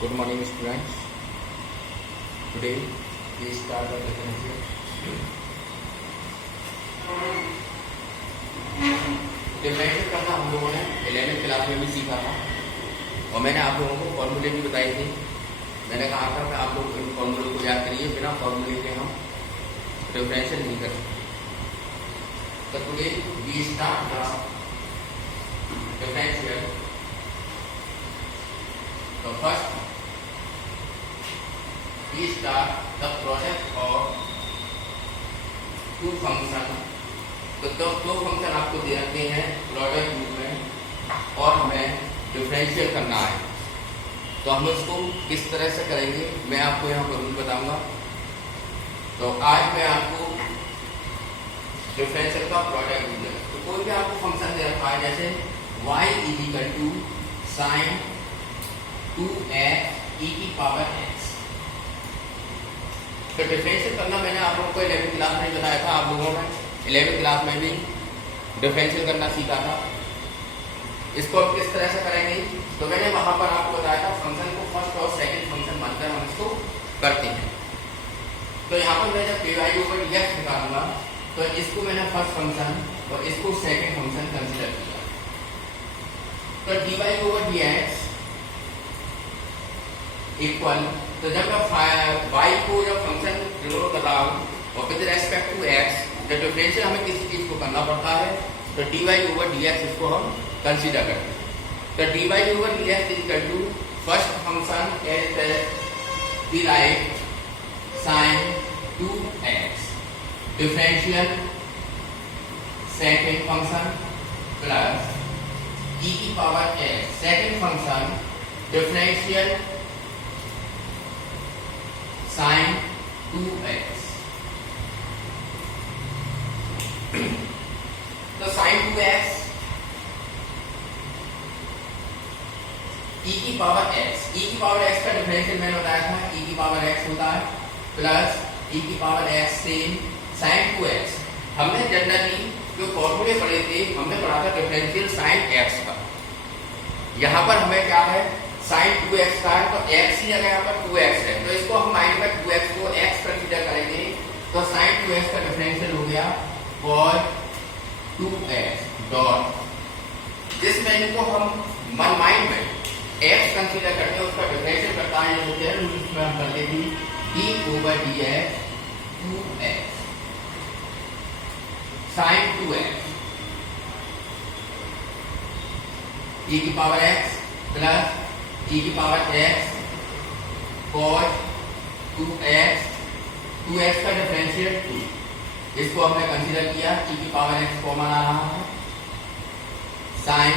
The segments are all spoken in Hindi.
Good morning, students. Today we start the differential. Differential करना हम लोगों ने 11th क्लास में भी सीखा था और मैंने आप लोगों को फॉर्मूले भी बताई थी। मैंने कहा था कि आप लोग इन फॉर्मूले को याद करिए, बिना फॉर्मूले के हम डिफरेंशियल नहीं कर सकते। तो today we start the differential. तो first we start the product of two function। तो दो फंक्शन आपको दे रखे हैं प्रोडक्ट रूप में और हमें डिफरेंशियल करना है। तो हम इसको किस तरह से करेंगे मैं आपको यहाँ पर रूल बताऊंगा। तो आज मैं आपको डिफरेंशियल का प्रोडक्ट रूल है। तो कोई भी आपको फंक्शन दे रखा है, जैसे y equal to sine 2x e की पावर x। तो डिफरेंशियल करना मैंने आप लोगों को 11th क्लास में बताया था। आप लोगों ने 11th क्लास में भी डिफरेंशियल करना सीखा था। इसको हम किस तरह से करेंगे, तो मैंने वहां पर आपको बताया था फंक्शन को फर्स्ट और सेकंड फंक्शन मानकर हम इसको करते हैं। तो यहाँ पर मैं जब dy ओवर dx निकालूंगा तो इसको मैंने फर्स्ट फंक्शन और इसको सेकंड फंक्शन कंसिडर किया। तो dy ओवर dx इक्वल, तो जब मैं y को जब फंक्शन डिनोट कर रहा हूँ और विद रेस्पेक्ट टू x, जब डिफरेंशियल हमें किसी चीज को करना पड़ता है तो dy ओवर dx इसको हम कंसीडर करते हैं। तो dy over dx equal to first function as we write sine 2x differential second function plus e की power x second function differential sine 2x। तो साइन 2x e की पावर x, e की पावर x का डिफरेंशियल मैंने बताया था e की पावर x होता है प्लस e की power x same sine 2x। हमने जनरली जो फॉर्मूले पढ़े थे हमने पढ़ा था डिफरेंशियल साइन x का। यहाँ पर हमें क्या है साइन 2x का है, तो x ही जगह यहाँ पर 2x है, तो इसको हम माइंड में 2x को x कंसीडर करेंगे। तो साइन 2x का डिफरेंशियल हो गया cos 2x डॉट, जिसमें इनको हम मन माइंड में x कंसीडर करते हैं उसका डिफरेंशियल करता है, जो होते हैं उसमें हम कर लेंगे d over dx 2x sine 2x e की पावर x प्लस e की पावर x cos 2x का डिफरेंशियल 2, इसको हमने कंसीडर किया e की पावर x कॉमन आ रहा है sign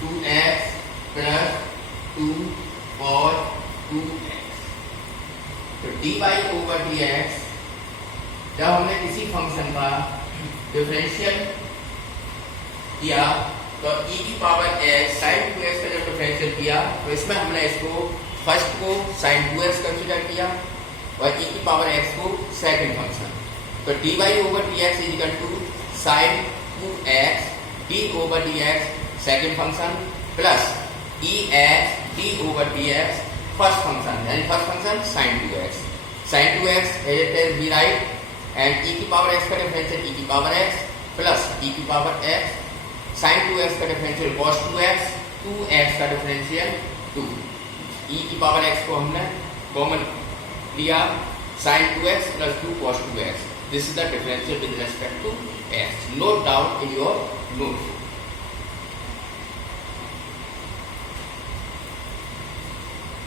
2x plus 2 cos 2x। तो dy ओवर dx जब हमने किसी फंक्शन का डिफरेंशियल किया तो e की पावर x sin 2x का जब डिफरेंशियल किया तो इसमें हमने इसको फर्स्ट को sin 2x कंसीडर किया और e की पावर x को सेकंड फंक्शन। तो dy over dx is equal to sin 2x d over dx second function plus ex d over dx first function, यानी first function sin 2x। sin 2x as it is we write and e की पावर x का डिफरेंशियल e की पावर x प्लस e की पावर x sin 2x का डिफरेंशियल cos 2x 2x का डिफरेंशियल 2, e की पावर x को हमने कॉमन लिया sin 2x plus 2 cos 2x। This is the differential with respect to x। Note down in your note.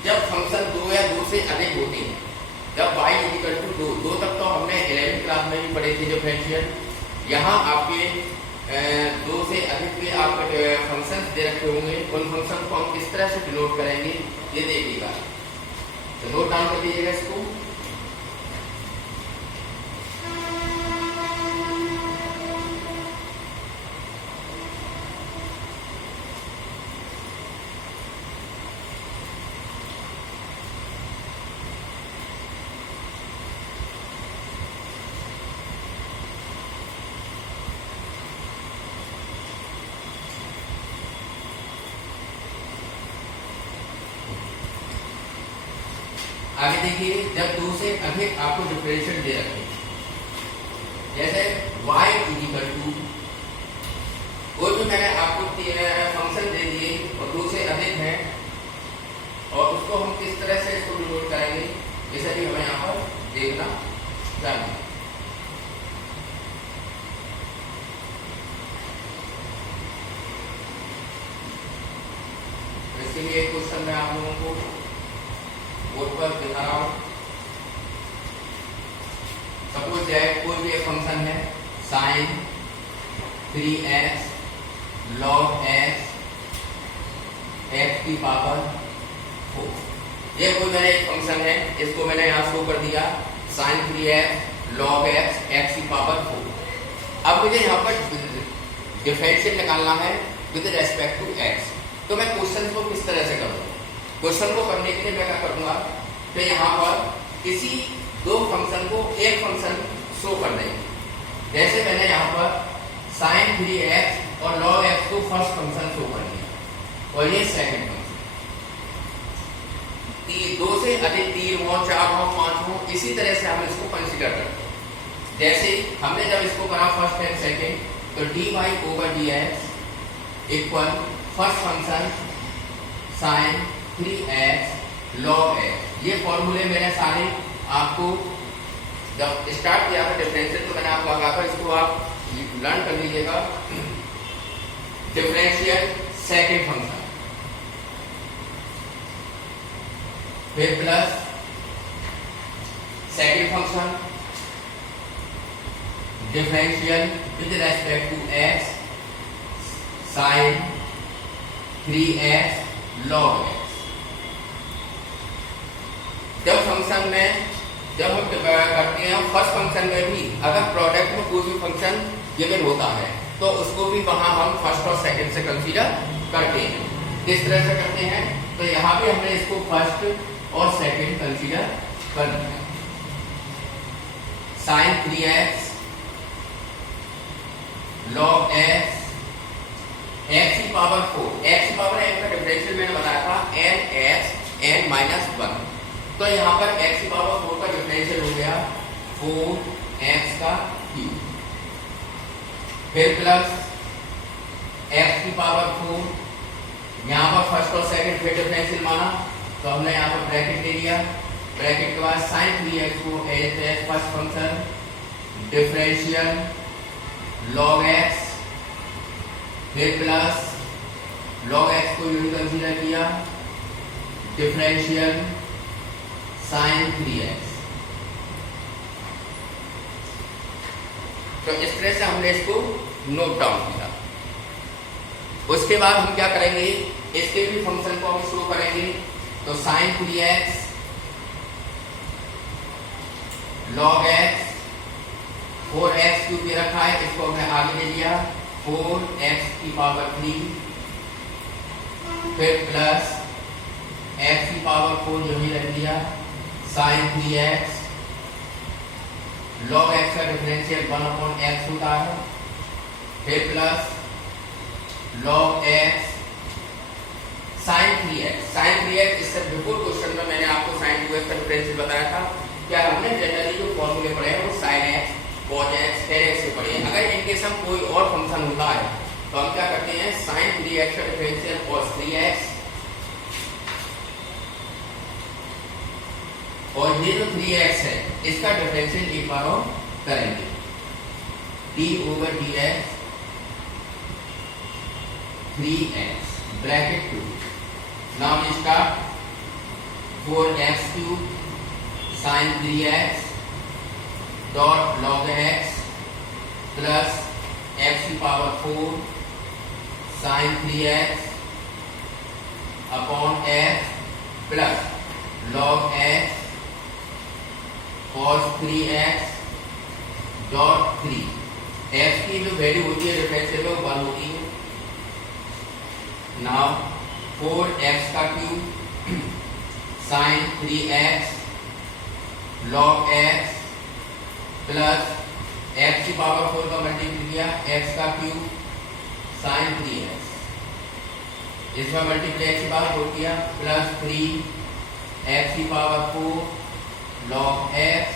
जब फंक्शन 2 या 2 से अधिक होते हैं, जब y इक्वल टू 2 तक तो हमने 11th क्लास में भी पढ़े थे डिफरेंशियल। यहाँ आपके 2 से अधिक भी आपके फंक्शन दे रखे होंगे, उन फंक्शन को हम किस तरह से डिनोट करेंगे ये देखिएगा। तो नोट डाउन कर लीजिएगा इसको। आगे देखिए, जब 2 से अधिक आपको डिफरेंशियल दे रखे, जैसे y इक्वल टू, कोई भी मैंने आपको फंक्शन दे दिए और 2 से अधिक है, और उसको हम किस तरह से इसको डिनोट करेंगे, इसे भी हमें यहाँ पर देखना चाहिए। इसके लिए एक क्वेश्चन मैं आप लोगों को बोर्ड पर दिखा रहा हूं। सपोज दैट कोई भी एक फंक्शन है sin 3x log x x की पावर 4। ये कोई मैंने एक फंक्शन है, इसको मैंने यहाँ शो कर दिया sin 3x log x x की पावर 4। अब मुझे यहाँ पर डिफरेंशियल निकालना है विद रेस्पेक्ट टू x। तो मैं क्वेश्चन को किस तरह से करूँगा? क्वेश्चन को करने के लिए मैं क्या करूँगा, तो यहाँ पर किसी दो फंक्शन को एक फंक्शन शो कर देंगे। जैसे मैंने यहाँ पर sin 3x और log x को फर्स्ट फंक्शन शो कर दिया और ये सेकंड फंक्शन। 2 से अधिक 3 हो, 4 हो, 5 हो, इसी तरह से हम इसको कंसीडर करते हैं। जैसे हमने जब इसको करा फर्स्ट एंड सेकंड, तो dy/dx equal first function sin 3x log x। ये फॉर्मूले मैंने सारे आपको जब स्टार्ट किया था डिफरेंशियल, तो मैंने आपको कहा था इसको आप लर्न कर लीजिएगा। डिफरेंशियल सेकंड फंक्शन, फिर plus second function differential with respect to x sin 3x log x। जब फंक्शन में जब हम करते हैं फर्स्ट फंक्शन में भी अगर प्रोडक्ट में कोई भी फंक्शन गिवन होता है तो उसको भी वहां हम फर्स्ट और सेकंड से कंसीडर करते हैं। किस तरह से करते हैं, तो यहाँ पे हमने इसको फर्स्ट और सेकंड कंसीडर कर लिया। sin 3x log x x की पावर 4, x की पावर n का डिफरेंशियल मैंने बताया था n x n-1। तो यहाँ पर x की पावर 4 का डिफरेंशियल हो गया 4x का क्यूब, फिर प्लस x की पावर 4, यहाँ पर फर्स्ट और सेकंड फिर डिफरेंशियल माना, तो हमने यहाँ पर ब्रैकेट ले लिया। ब्रैकेट के बाद sin 3x को as first function differential log x, फिर प्लस log x को यूनिट कंसीडर किया डिफरेंशियल sin 3x। तो इस तरह से हमने इसको नोट डाउन किया। उसके बाद हम क्या करेंगे, इसके भी फंक्शन को हम शो करेंगे। तो sin 3x log x 4x cube रखा है, इसको हमने आगे ले लिया 4x की पावर 3, फिर प्लस x की पावर 4 जो भी रख दिया sin 3x log x का डिफरेंशियल 1/x होता है, फिर plus log x sin 3x। इससे बिफोर क्वेश्चन में मैंने आपको sin 2x का डिफरेंशियल बताया था। क्या हमने जनरली जो फॉर्मूले पढ़े हैं वो sin x cos x tan x से पढ़े हैं। अगर इनके सब कोई और फंक्शन होता है तो हम क्या करते हैं, sin 3x का डिफरेंशियल cos 3x, और ये जो 3x है इसका डिफरेंशियल एक बार और करेंगे d/dx 3x bracket 2। Now we start 4x cube sin 3x dot log x plus x की power 4 sin 3x upon x plus log x cos 3x dot 3। x की जो वैल्यू होती है डिफरेंशियल में वो 1 होती है। नाउ 4x का cube sin 3x log x plus x की पावर 4 का मल्टीप्लाई किया x का क्यूब sin 3x, इसमें मल्टीप्लाई x की पावर 4 किया प्लस एक्स की power 4 log x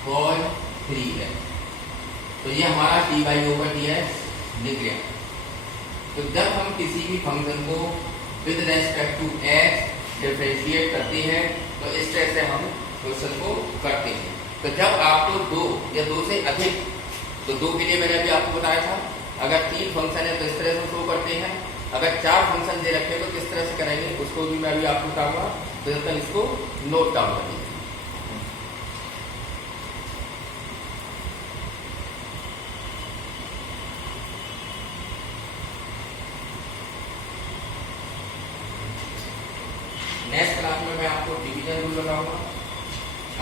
cos 3x। तो ये हमारा dy ओवर dx लिख गया। तो जब हम किसी भी फंक्शन को with respect to x differentiate करते हैं तो इस तरह से हम क्वेश्चन को करते हैं। तो जब आपको दो या दो से अधिक, तो दो के लिए मैंने अभी आपको बताया था, अगर 3 फंक्शन है तो इस तरह से शो करते हैं, अगर 4 फंक्शन दे रखे तो किस तरह से करेंगे उसको भी मैं अभी आपको बताऊंगा। तो जब तक इसको नोट डाउन करिए। नेक्स्ट क्लास में मैं आपको डिवीजन रूल बताऊंगा।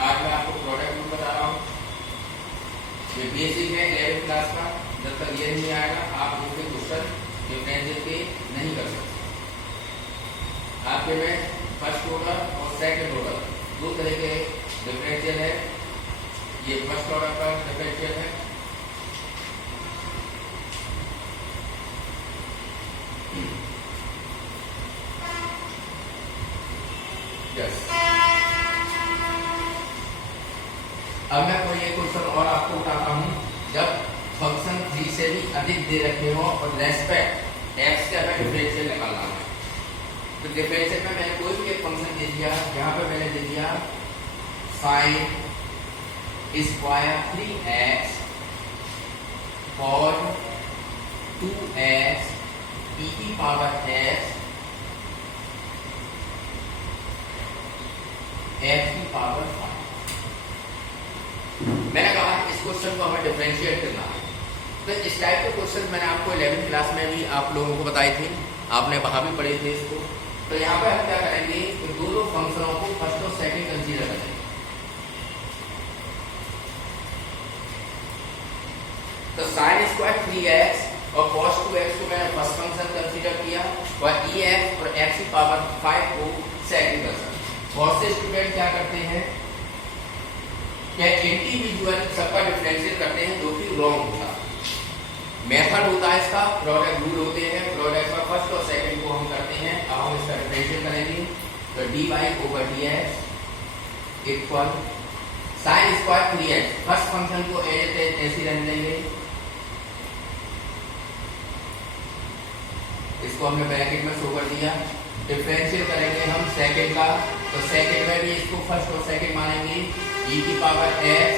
आज मैं आपको प्रोडक्ट रूल बता रहा हूँ। ये बेसिक है 11th क्लास का। जब तक ये नहीं आएगा आप इसके क्वेश्चन डिफरेंशियल के नहीं कर सकते। आपके में फर्स्ट ऑर्डर और सेकंड ऑर्डर दो तरह के डिफरेंशियल है। ये फर्स्ट ऑर्डर का डिफरेंशियल है। यस। अब मैं कोई एक क्वेश्चन और आपको बताता हूँ। जब फंक्शन 3 से भी अधिक दे रखे हो और रेस्पेक्ट x का हमें डिफरेंशियल निकालना है। तो डिफरेंशियल में मैंने कोई भी एक फंक्शन दे दिया, यहाँ पे मैंने दे दिया sin स्क्वायर 3x और 2x e की पावर x x की पावर 5। मैंने कहा इस क्वेश्चन को हमें डिफरेंशिएट करना है। तो इस टाइप के क्वेश्चन मैंने आपको 11th क्लास में भी आप लोगों को बताए थे, आपने वहां भी पढ़े थे इसको। तो यहाँ पे हम क्या करेंगे कि दोनों फंक्शनों को फर्स्ट और सेकंड कंसीडर करेंगे। तो साइन स्क्वायर 3x और cos 2x को मैंने फर्स्ट फंक्शन कंसीडर किया और ex और x की पावर 5 को सेकंड फंक्शन। बहुत से स्टूडेंट क्या करते हैं क्या इंडिविजुअल सबका डिफरेंशियल करते हैं, जो कि रॉन्ग होता है। मेथड होता है इसका, प्रोडक्ट रूल होते हैं। प्रोडक्ट का फर्स्ट और सेकंड को हम करते हैं। अब हम इसका डिफरेंशियल करेंगे। तो dy over dx equal sign square 3x, first function को ऐसे रहने देंगे, इसको हमने ब्रैकेट में शो कर दिया। डिफरेंशियल करेंगे हम सेकंड का, तो सेकंड में भी इसको फर्स्ट और सेकंड मानेंगे। e की power x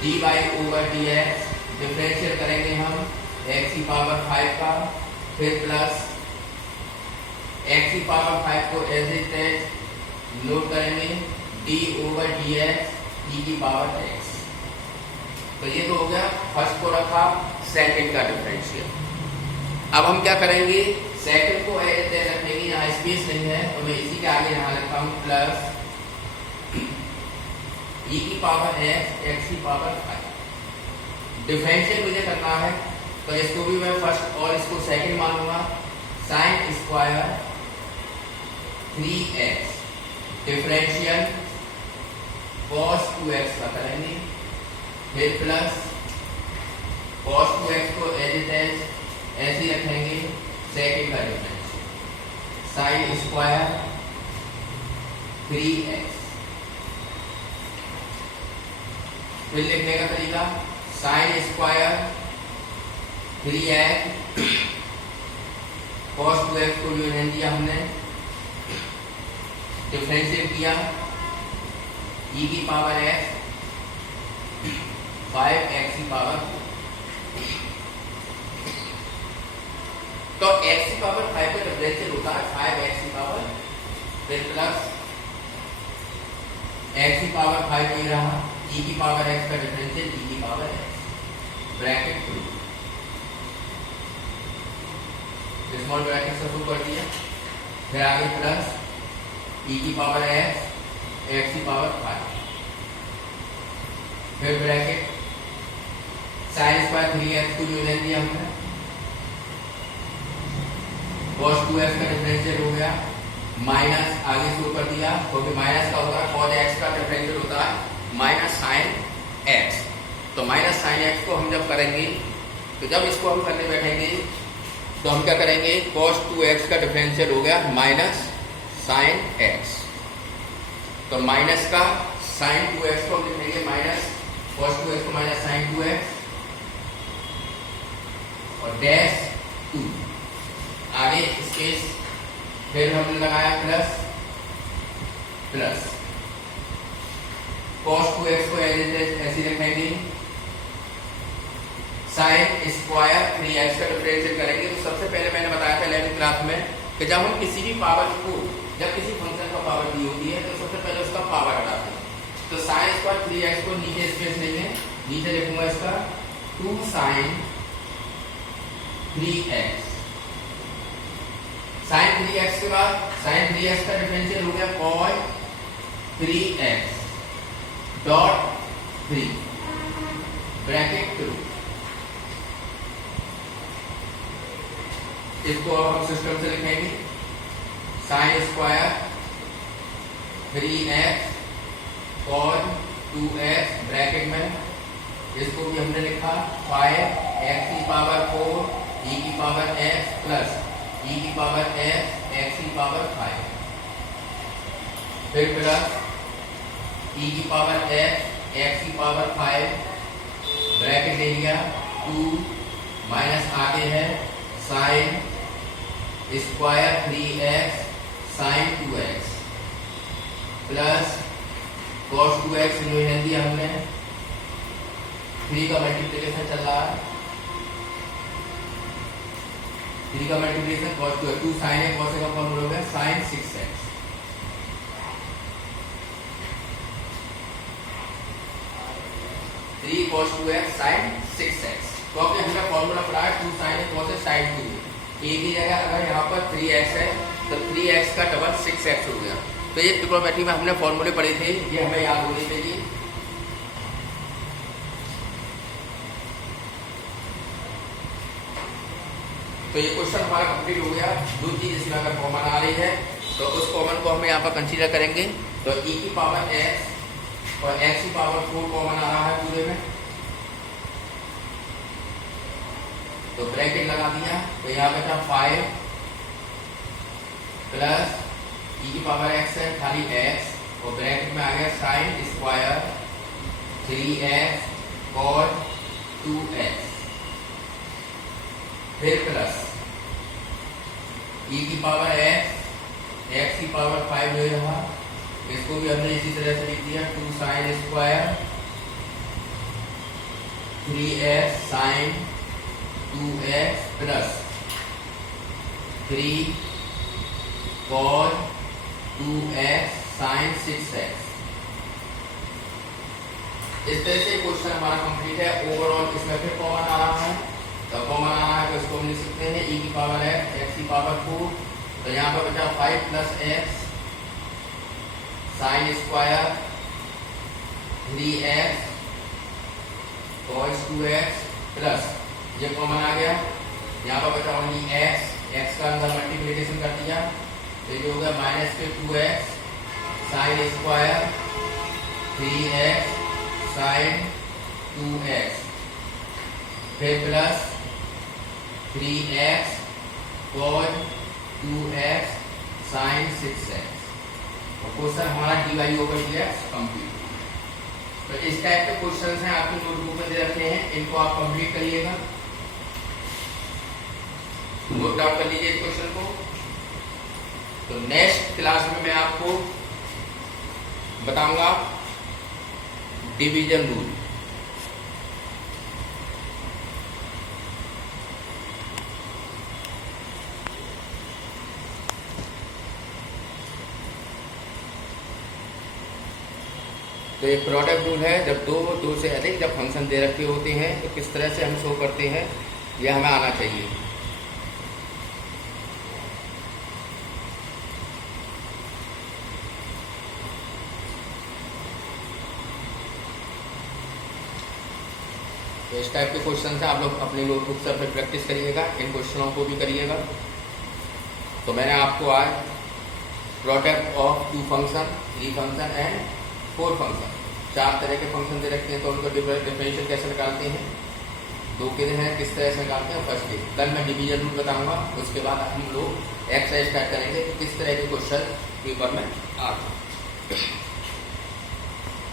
dy over dx differential करेंगे हम x की पावर 5 का, फिर प्लस x की पावर 5 को एज इट इज नोट करेंगे d ओवर dx e की पावर x। तो ये तो हो गया फर्स्ट को रखा, सेकंड का डिफरेंशियल। अब हम क्या करेंगे, सेकंड को एज इट रखेंगे, यहाँ स्पेस नहीं है तो मैं इसी के आगे यहाँ लिखता हूँ प्लस e की पावर x की पावर 5। डिफरेंशियल मुझे करना है तो इसको भी मैं फर्स्ट और इसको सेकंड मानूंगा। Sign square 3x differential cos 2x का करेंगे, फिर प्लस cos 2x को एज इट इज ऐसे ही रखेंगे, सेकंड का डिफरेंशियल साइन स्क्वायर 3x। फिर लिखने का तरीका sign square 3x cos 2x को जो रहने दिया हमने, डिफरेंशिएट किया e की पावर x 5x की पावर। तो x की पावर 5 का डिफरेंशियल होता है 5x की पावर, फिर प्लस x की पावर 5 नहीं रहा, e की पावर x का डिफरेंशियल e की पावर x ब्रैकेट खुली, स्मॉल ब्रैकेट से शुरू कर दिया, फिर आगे प्लस e की पावर x की पावर 5, फिर ब्रैकेट साइन स्क्वायर 3x को जो ले दिया हमने, cos 2x का डिफरेंशियल हो गया, माइनस आगे शुरू कर दिया क्योंकि माइनस का होता है cos x का डिफरेंशियल होता है माइनस साइन x। तो माइनस साइन x को हम जब करेंगे, तो जब इसको हम करने बैठेंगे तो हम क्या करेंगे, cos 2x का डिफरेंशियल हो गया माइनस साइन x। तो माइनस का साइन 2x को हम लिखेंगे माइनस cos 2x को माइनस साइन 2x और डैश 2 आगे स्पेस, फिर हमने लगाया प्लस प्लस cos 2x को ऐसे लिखेंगे साइन स्क्वायर 3x का डिफरेंशिएट करेंगे। तो सबसे पहले मैंने बताया था 11th क्लास में कि जब हम किसी भी पावर को, जब किसी फंक्शन का पावर दी होती है तो सबसे पहले उसका पावर हटाते हैं। तो साइन स्क्वायर 3x को नीचे स्पेस लेंगे, नीचे लिखूंगा इसका 2 साइन 3x। साइन 3x के बाद साइन 3x का डिफरेंशियल हो गया cos 3x डॉट 3 ब्रैकेट 2। इसको अब हम सिस्टम से लिखेंगे sign square 3x cos 2x bracket में, इसको भी हमने लिखा 5x की पावर 4 e की पावर x प्लस e की पावर x की पावर 5, फिर प्लस e की पावर x की पावर 5 ब्रैकेट ले लिया 2 माइनस आगे है sine square 3x sine 2x plus cos 2x इन्हें दिया हमने 3 का मल्टीप्लिकेशन चल रहा है, 3 का मल्टीप्लिकेशन cos 2x 2 साइन है cos का फॉर्मूला हो गया sign 6x। 3 cos 2x sine 6x, क्योंकि हमने फॉर्मूला पढ़ा है 2 साइन है cos साइन 2, एक ही जगह अगर यहाँ पर 3x है तो 3x का डबल 6x हो गया। तो ये ट्रिग्नोमेट्री में हमने फॉर्मूले पढ़े थे, ये हमें याद होने चाहिए। तो ये क्वेश्चन हमारा कंप्लीट हो गया। जो चीज इसमें अगर कॉमन आ रही है तो उस कॉमन को हम यहाँ पर कंसीडर करेंगे। तो e की पावर x और x की पावर 4 कॉमन आ रहा है पूरे में, तो ब्रैकेट लगा दिया। तो यहाँ बचा 5 प्लस e की पावर x है खाली x और ब्रैकेट में आ गया sign square 3x cos 2x, फिर प्लस e की पावर x की पावर 5 जो रहा, इसको भी हमने इसी तरह से लिख दिया 2 sine square 3x sine 2x plus 3 cos 2x sine 6x। इस तरह से क्वेश्चन हमारा कंप्लीट है। ओवरऑल इसमें फिर कॉमन आ रहा है, तो कॉमन आ रहा है तो इसको हम लिख सकते हैं e की पावर x की पावर 4, तो यहाँ पर बचा 5 plus x sign square 3x cos 2x plus ये कॉमन आ गया, यहाँ पर बचा ओनली x का अंदर मल्टीप्लिकेशन कर दिया, तो ये हो गया माइनस के 2x sign square 3x sine 2x, फिर plus 3x cos 2x sine 6x। और क्वेश्चन हमारा dy ओवर dx कंप्लीट। तो इस टाइप के क्वेश्चन हैं आपकी नोटबुक में दे रखे हैं, इनको आप कंप्लीट करिएगा, नोट डाउन कर लीजिए इस क्वेश्चन को। तो नेक्स्ट क्लास में मैं आपको बताऊंगा डिवीजन रूल। तो एक प्रोडक्ट रूल है, जब दो से अधिक जब फंक्शन दे रखे होते हैं तो किस तरह से हम शो करते हैं, यह हमें आना चाहिए। तो इस टाइप के क्वेश्चन से आप लोग अपनी नोटबुक से अपने प्रैक्टिस करिएगा, इन क्वेश्चनों को भी करिएगा। तो मैंने आपको आज product of 2 function, 3 function and 4 function, 4 तरह के फंक्शन दे रखे हैं तो उनको डिफरेंशियल कैसे निकालते हैं, 2 के हैं किस तरह से निकालते हैं फर्स्ट डे। कल मैं डिवीजन रूल बताऊंगा, उसके बाद हम लोग एक्सरसाइज स्टार्ट करेंगे कि किस तरह के क्वेश्चन पेपर में आते हैं।